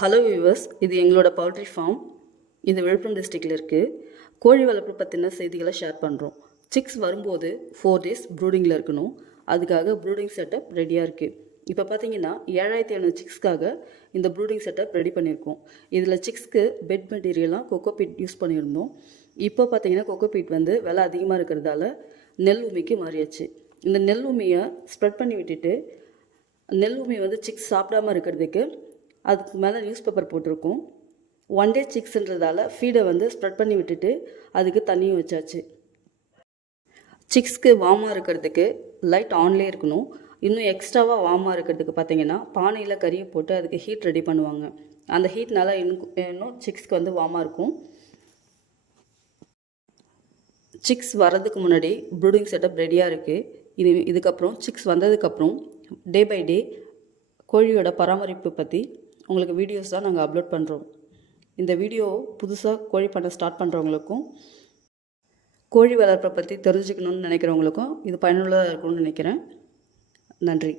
Hello viewers, இது எங்களோட poultry form. இது விழுப்புரம் டிஸ்ட்ரிக்டில் இருக்குது. கோழி வளர்ப்பு பற்றின செய்திகளை ஷேர் பண்ணுறோம். சிக்ஸ் வரும்போது 4 days ப்ரூடிங்கில் இருக்கணும். அதுக்காக ப்ரூடிங் செட்டப் ரெடியாக இருக்குது. இப்போ பார்த்தீங்கன்னா 7500 சிக்ஸ்க்காக இந்த ப்ரூடிங் செட்டப் ரெடி பண்ணியிருக்கோம். இதில் சிக்ஸ்க்கு பெட் மெட்டீரியலாக கொக்கோபீட் யூஸ் பண்ணியிருந்தோம். இப்போ பார்த்தீங்கன்னா கொக்கோபீட் வந்து விலை அதிகமாக இருக்கிறதால நெல் உமிக்கு மாறியாச்சு. இந்த நெல் உமியை ஸ்ப்ரெட் பண்ணி விட்டுட்டு நெல் உமி வந்து சிக்ஸ் சாப்பிடாமல் இருக்கிறதுக்கு அதுக்கு மேலே நியூஸ் பேப்பர் போட்டிருக்கோம். 1 day சிக்ஸ்ன்றதால ஃபீடை வந்து ஸ்ப்ரெட் பண்ணி விட்டுட்டு அதுக்கு தண்ணியும் வச்சாச்சு. சிக்ஸ்க்கு வார்மாக இருக்கிறதுக்கு லைட் ஆன்லேயே இருக்கணும். இன்னும் எக்ஸ்ட்ராவாக வார்மாக இருக்கிறதுக்கு பார்த்தீங்கன்னா பானையில் கறியை போட்டு அதுக்கு ஹீட் ரெடி பண்ணுவாங்க. அந்த ஹீட்னால இன்னும் சிக்ஸ்க்கு வந்து வார்மாக இருக்கும். சிக்ஸ் வர்றதுக்கு முன்னாடி ப்ரூடிங் செட்டப் ரெடியாக இருக்குது. இதுக்கப்புறம் சிக்ஸ் வந்ததுக்கப்புறம் டே பை டே கோழியோட பராமரிப்பு பற்றி உங்களுக்கு வீடியோஸ் தான் நாங்கள் அப்லோட் பண்ணுறோம். இந்த வீடியோ புதுசாக கோழி பண்ண ஸ்டார்ட் பண்ணுறவங்களுக்கும் கோழி வளர்ப்பை பற்றி தெரிஞ்சுக்கணுன்னு நினைக்கிறவங்களுக்கும் இது பயனுள்ளதாக இருக்கணும்னு நினைக்கிறேன். நன்றி.